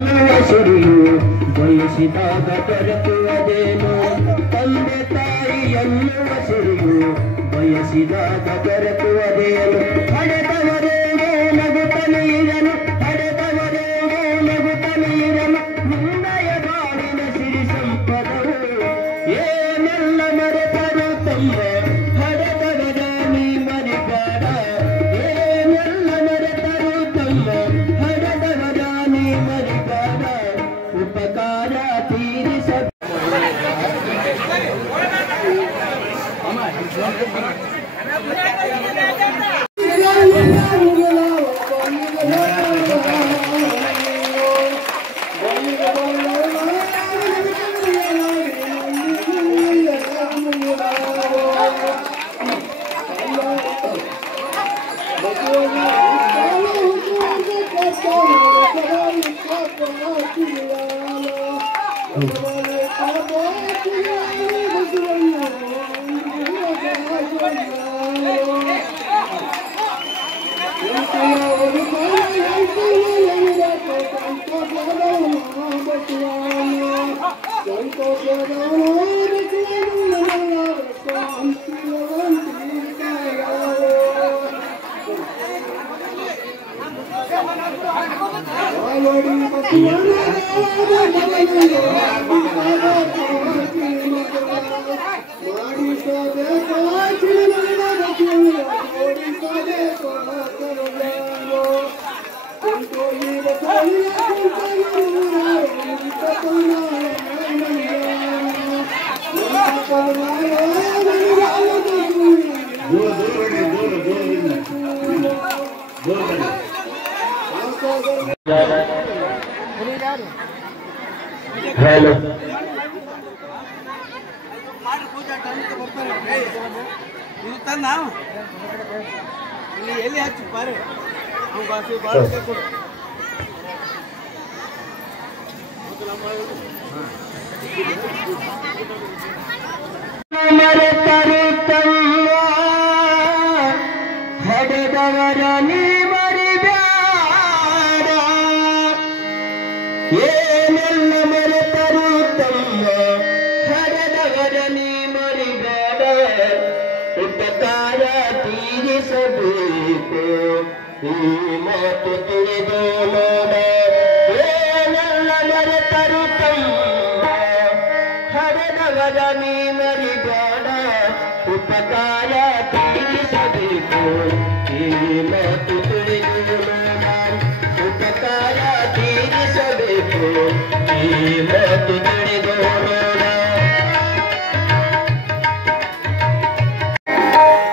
ಸಿರಿಯು ಬಯಸಿದಾಗ ದೊರಕುವುದೇನು ತಂದೆ ತಾಯಿ ಎನ್ನುವ ಸಿರಿಯು ಬಯಸಿದಾಗ ದೊರಕುವುದೇನು ಹಡೆದವರೇನೋ ನಗುತ್ತಲೇ ಇರಲು ಹಡೆದವರೇನೋ ನಗುತ್ತಲೇ ಇರಲು ಮುಂದೆಯ ಬಾಳಿನ ಸಿರಿ ಸಂಪದವು ಏನೆಲ್ಲ ಮರೆತರು ತಮ್ಮ ಹಡೆದವರ ನೀ ಮರಿಬೇಡ ಏನೆಲ್ಲ ಮರೆತರು ತಮ್ಮ ಹಡೆದವರ ನೀ ಮರಿಬೇಡ ಉಪಕಾರ ತೀರಿಸ हेलो ಹಡೆದವರ ನೀ ಮರಿಬೇಡ ಏನೆಲ್ಲ ಮರೆತರು ತಮ್ಮ ಹಡೆದವರ ನೀ ಮರಿಬೇಡ ಉಪಕಾರ ತೀರಿಸಬೇಕು ಈ ಮಾತು ತಿಳಿದು ನೋಡ ಏನೆಲ್ಲ ಮರೆತರು ತಮ್ಮ ಹಡೆದವರ ನೀ ಮರಿಬೇಡ ಉಪಕಾರ ತೀರಿಸಬೇಕು ಈ ಮಾತು ತಿಳಿದು ನೋಡ ಉಪಕಾರ ತೀರಿಸಬೇಕು ಈ ಮಾತು ತಿಳಿದು ನೋಡ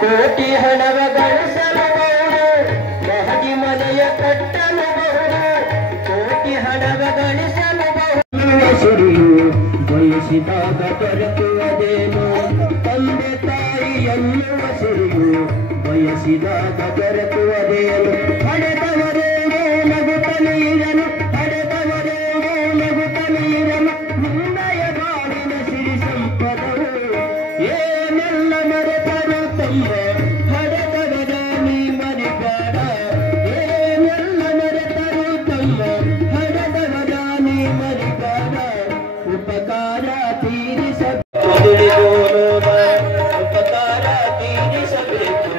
ಕೋಟಿ ಹಣವ ಗಳಿಸಲಬಹುದು ಮಹಡಿ ಮನೆಯ ಕಟ್ಟಲಬಹುದು ಕೋಟಿ ಹಣವ ಗಳಿಸಲಬಹುದು ಸಿರಿಯು ಬಯಸಿದಾಗ ದೊರಕುವುದೇನು ತಂದೆ ತಾಯಿ ಎನ್ನುವ ಸಿರಿಯು ಬಯಸಿದಾಗ ದೊರಕುವುದೇನು ಹಡೆದವರೇನೋ ನಗುತ್ತಲೇ ಇರಲು ಹಡೆದವರೇನೋ ನಗುತ್ತಲೇ ಇರಲು ಮುಂದೆಯ ಬಾಳಿನ ಸಿರಿ ಸಂಪದವು ಏನೆಲ್ಲ ಮರೆತರು ತಮ್ಮ ಹಡೆದವರ ನೀ ಮರಿಬೇಡ ಏನೆಲ್ಲ ಮರೆತರು ತಮ್ಮ ಹಡೆದವರ ನೀ ಮರಿಬೇಡ ಉಪಕಾರ ತೀರಿಸಬೇಕು ಉಪಕಾರ ತೀರಿಸಬೇಕು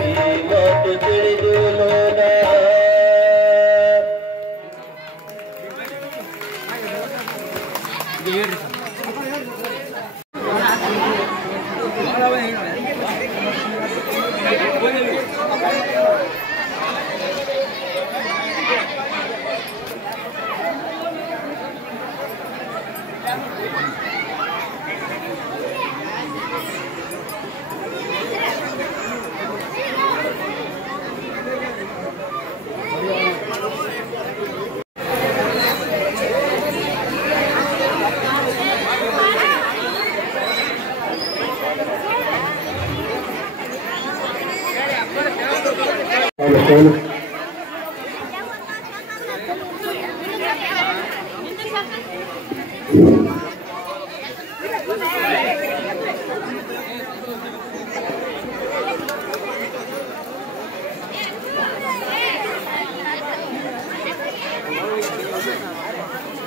ಈ ಮಾತು ತಿಳಿದು ನೋಡ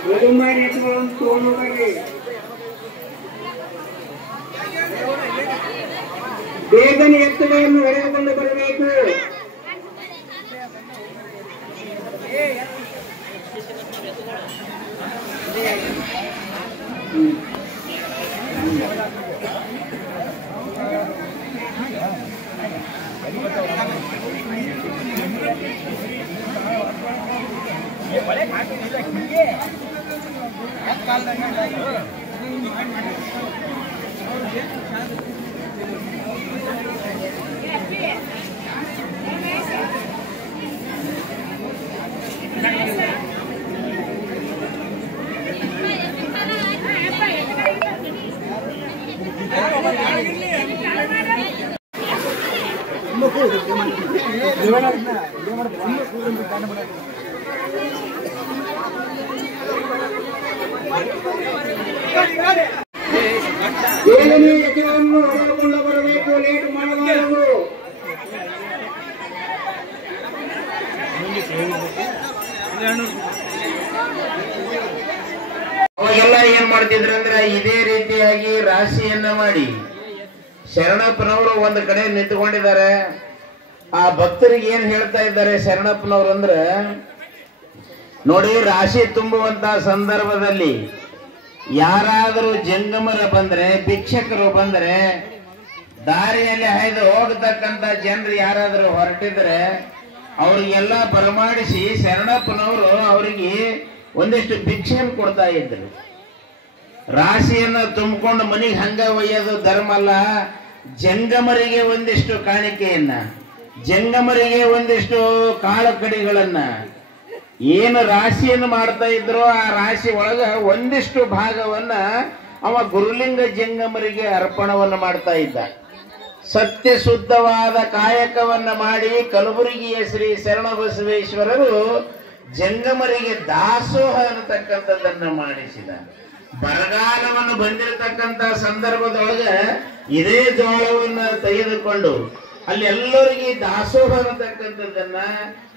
ಕುಟುಂಬ ಎತ್ತುಗಳನ್ನು ತಗೊಂಡು ಬರ್ರಿ. ಬೇಗನೆ ಎತ್ತುಗಳನ್ನು ಹೊಡೆದುಕೊಂಡು ಬರಬೇಕು. ಬೇಗನೆ ಎತ್ತುಗಳನ್ನು ಹೊಡೆದುಕೊಂಡು ಬರಬೇಕು. ಲೇಟ್ ಮಾಡಬಾರದು. ಅವಾಗೆಲ್ಲ ಏನ್ ಮಾಡ್ತಿದ್ರಂದ್ರೆ ಇದೇ ರೀತಿಯಾಗಿ ರಾಶಿಯನ್ನ ಮಾಡಿ ಶರಣಪ್ಪನವರು ಒಂದು ಕಡೆ ನಿಂತುಕೊಂಡಿದ್ದಾರೆ. ಆ ಭಕ್ತರಿಗೆ ಏನ್ ಹೇಳ್ತಾ ಇದ್ದಾರೆ ಶರಣಪ್ಪನವರು ಅಂದ್ರೆ, ನೋಡಿ, ರಾಶಿ ತುಂಬುವಂತ ಸಂದರ್ಭದಲ್ಲಿ ಯಾರಾದರೂ ಜಂಗಮರ ಬಂದ್ರೆ, ಭಿಕ್ಷಕರು ಬಂದ್ರೆ, ದಾರಿಯಲ್ಲಿ ಹಾಯ್ದು ಹೋಗತಕ್ಕಂತ ಜನರು ಯಾರಾದರೂ ಹೊರಟಿದ್ರೆ ಅವ್ರಿಗೆಲ್ಲ ಬರಮಾಡಿಸಿ ಶರಣಪ್ಪನವರು ಅವರಿಗೆ ಒಂದಿಷ್ಟು ಭಿಕ್ಷೆಯನ್ನು ಕೊಡ್ತಾ ಇದ್ರು. ರಾಶಿಯನ್ನ ತುಂಬಿಕೊಂಡು ಮನೆಗೆ ಹಂಗ ಒಯ್ಯೋದು ಧರ್ಮ ಅಲ್ಲ. ಜಂಗಮರಿಗೆ ಒಂದಿಷ್ಟು ಕಾಣಿಕೆಯನ್ನ, ಜಂಗಮರಿಗೆ ಒಂದಿಷ್ಟು ಕಾಳು ಕಡಿಗಳನ್ನ, ಏನು ರಾಶಿಯನ್ನು ಮಾಡ್ತಾ ಇದ್ರು ಆ ರಾಶಿ ಒಳಗ ಒಂದಿಷ್ಟು ಭಾಗವನ್ನ ಅವ ಗುರುಲಿಂಗ ಜಂಗಮರಿಗೆ ಅರ್ಪಣವನ್ನು ಮಾಡ್ತಾ ಇದ್ದ. ಸತ್ಯ ಶುದ್ಧವಾದ ಕಾಯಕವನ್ನ ಮಾಡಿ ಕಲಬುರಗಿಯ ಶ್ರೀ ಶರಣಬಸವೇಶ್ವರರು ಜಂಗಮರಿಗೆ ದಾಸೋಹ ಅನ್ನತಕ್ಕಂಥದ್ದನ್ನ ಮಾಡಿಸಿದ. ಬರಗಾಲವನ್ನು ಬಂದಿರತಕ್ಕಂತ ಸಂದರ್ಭದೊಳಗ ಇದೇ ಜೋಳವನ್ನ ತೆಗೆದುಕೊಂಡು ಅಲ್ಲಿ ಎಲ್ಲರಿಗೆ ದಾಸೋಹ ಅನ್ನತಕ್ಕಂಥದ್ದನ್ನ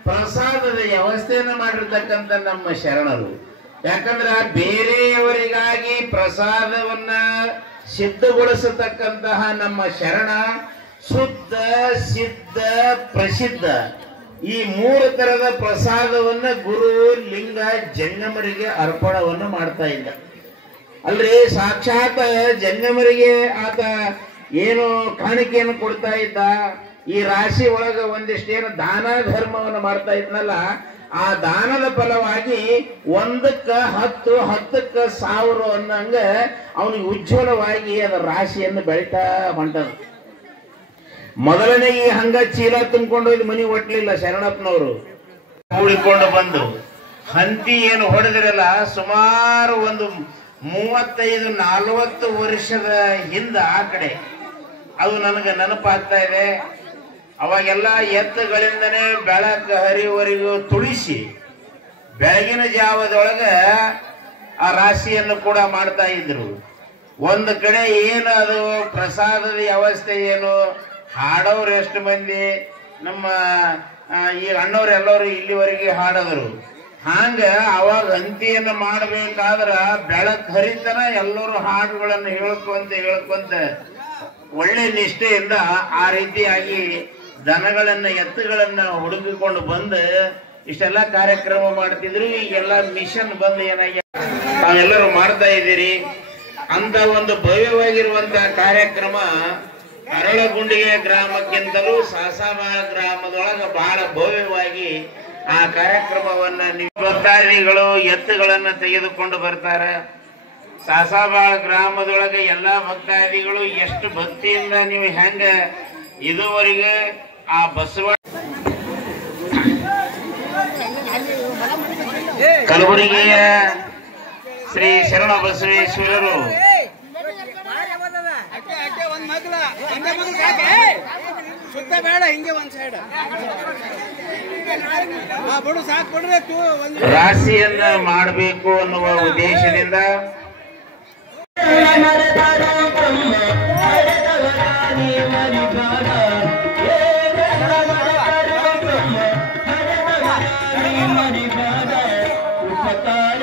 ಪ್ರಸಾದದ ವ್ಯವಸ್ಥೆಯನ್ನ ಮಾಡಿರ್ತಕ್ಕಂಥ ನಮ್ಮ ಶರಣರು. ಯಾಕಂದ್ರ ಬೇರೆಯವರಿಗಾಗಿ ಪ್ರಸಾದವನ್ನ ಸಿದ್ಧಗೊಳಿಸತಕ್ಕಂತಹ ನಮ್ಮ ಶರಣ ಶುದ್ಧ, ಸಿದ್ಧ, ಪ್ರಸಿದ್ಧ ಈ ಮೂರು ತರದ ಪ್ರಸಾದವನ್ನ ಗುರು ಲಿಂಗ ಜಂಗಮರಿಗೆ ಅರ್ಪಣವನ್ನು ಮಾಡ್ತಾ ಇದ್ದ. ಅಲ್ರಿ, ಸಾಕ್ಷಾತ್ ಜಂಗಮರಿಗೆ ಆತ ಏನು ಕಾಣಿಕೆಯನ್ನು ಕೊಡ್ತಾ ಇದ್ದ. ಈ ರಾಶಿ ಒಳಗ ಒಂದಿಷ್ಟೇನು ದಾನ ಧರ್ಮವನ್ನು ಮಾಡ್ತಾ ಇದ್ನಲ್ಲ, ಆ ದಾನದ ಫಲವಾಗಿ 1ಕ್ಕೆ 10, 10ಕ್ಕೆ 1000 ಅನ್ನಂಗ ಅವನಿಗೆ ಉಜ್ವಲವಾಗಿ ಅದ ರಾಶಿಯನ್ನು ಬೆಳಿತಾ ಹೊಂಟದ. ಮೊದಲನೇ ಹಂಗ ಚೀಲ ತುಂಬಿಕೊಂಡು ಇದು ಮನಿ ಒಟ್ಲಿಲ್ಲ ಶರಣಪ್ಪನವರು. ಕೂಡಿಕೊಂಡು ಬಂದು ಹಂತಿ ಏನು ಹೊಡೆದಿರಲ್ಲ, ಸುಮಾರು ಒಂದು 35-40 ವರ್ಷದ ಹಿಂದ ಆ ಕಡೆ ಅದು ನನಗೆ ನೆನಪಾಗ್ತಾ ಇದೆ. ಅವಾಗೆಲ್ಲ ಎತ್ತುಗಳಿಂದನೇ ಬೆಳಕು ಹರಿಯುವವರೆಗೂ ತುಳಿಸಿ ಬೆಳಗಿನ ಜಾವದೊಳಗ ಆ ರಾಶಿಯನ್ನು ಕೂಡ ಮಾಡ್ತಾ ಇದ್ರು. ಒಂದು ಕಡೆ ಏನು ಅದು ಪ್ರಸಾದದ ವ್ಯವಸ್ಥೆ ಏನು, ಹಾಡೋರು ಎಷ್ಟು ಮಂದಿ, ನಮ್ಮ ಈ ಅಣ್ಣವ್ರೆಲ್ಲರೂ ಇಲ್ಲಿವರೆಗೆ ಹಾಡೋದ್ರು. ಹಂಗ ಅವಾಗ ಹಂತಿಯನ್ನು ಮಾಡಬೇಕಾದ್ರ ಬೆಳಕು ಹರಿತನ ಎಲ್ಲರೂ ಹಾಡುಗಳನ್ನು ಹೇಳ್ಕೊಂತ ಒಳ್ಳೆ ನಿಷ್ಠೆಯಿಂದ ಆ ರೀತಿಯಾಗಿ ದನಗಳನ್ನ ಎತ್ತುಗಳನ್ನ ಹುಡುಕಿಕೊಂಡು ಬಂದು ಇಷ್ಟೆಲ್ಲ ಕಾರ್ಯಕ್ರಮ ಮಾಡ್ತಿದ್ರು. ಈಗೆಲ್ಲ ಮಿಷನ್ ಬಂದು ಏನಾಗಿ ತಾವೆಲ್ಲರೂ ಮಾಡ್ತಾ ಇದ್ದೀರಿ. ಅಂತ ಒಂದು ಭವ್ಯವಾಗಿರುವಂತಹ ಕಾರ್ಯಕ್ರಮ ಅರಳಗುಂಡಿಗೆ ಗ್ರಾಮಕ್ಕಿಂತಲೂ ಸಾಸಾಬಾಳ ಗ್ರಾಮದೊಳಗ ಬಹಳ ಭವ್ಯವಾಗಿ ಆ ಕಾರ್ಯಕ್ರಮವನ್ನ ಭಕ್ತಾದಿಗಳು ಎತ್ತುಗಳನ್ನ ತೆಗೆದುಕೊಂಡು ಬರ್ತಾರೆ. ಸಾಸಾಬಾಳ ಗ್ರಾಮದೊಳಗೆ ಎಲ್ಲಾ ಭಕ್ತಾದಿಗಳು ಎಷ್ಟು ಭಕ್ತಿಯಿಂದ ನೀವು ಹೆಂಗ ಇದುವರೆಗೆ ಆ ಬಸವ ಕಲಬುರಗಿಯ ಶ್ರೀ ಶರಣ ಬಸವೇಶ್ವರರು ರಾಶಿಯನ್ನ ಮಾಡಬೇಕು ಅನ್ನುವ ಉದ್ದೇಶದಿಂದ ಉಪಕಾರ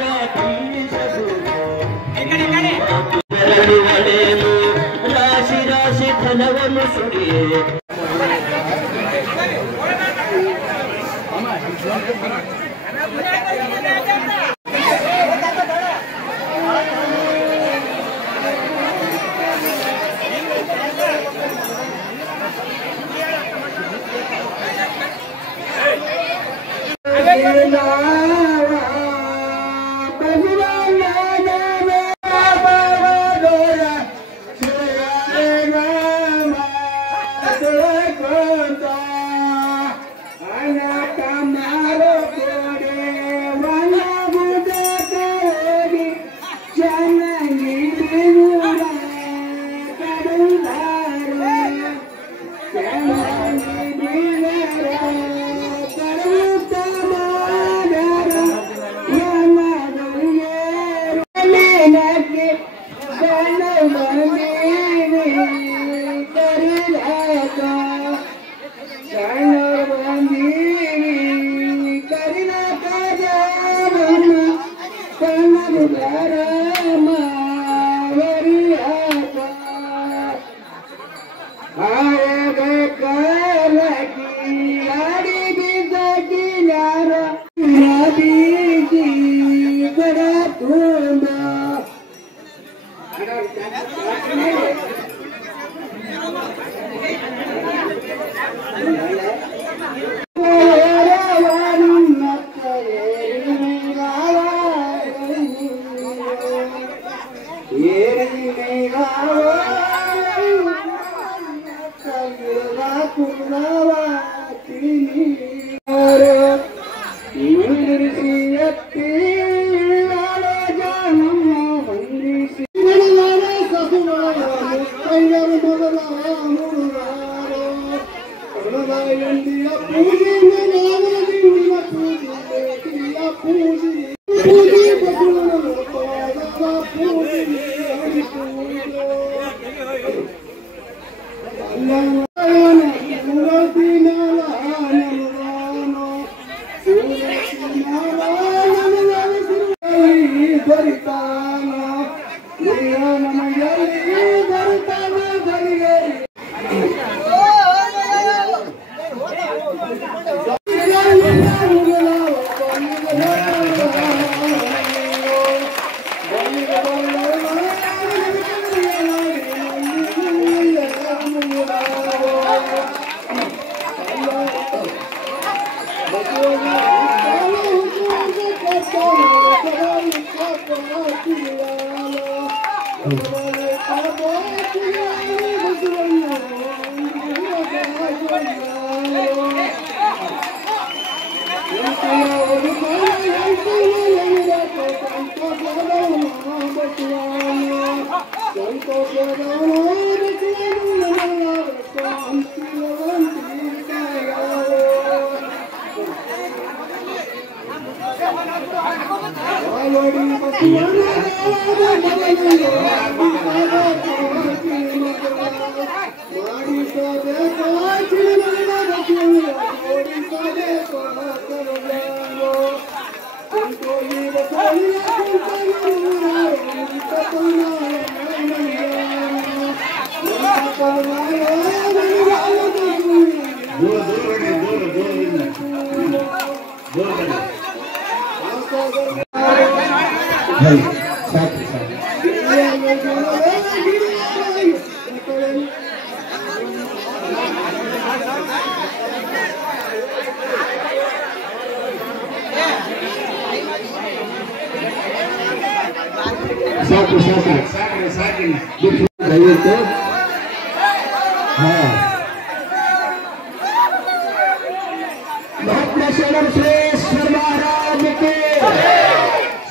श्रीश्वर महाराज के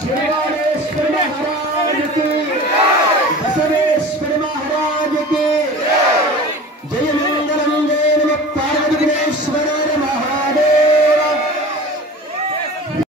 श्री महाराज के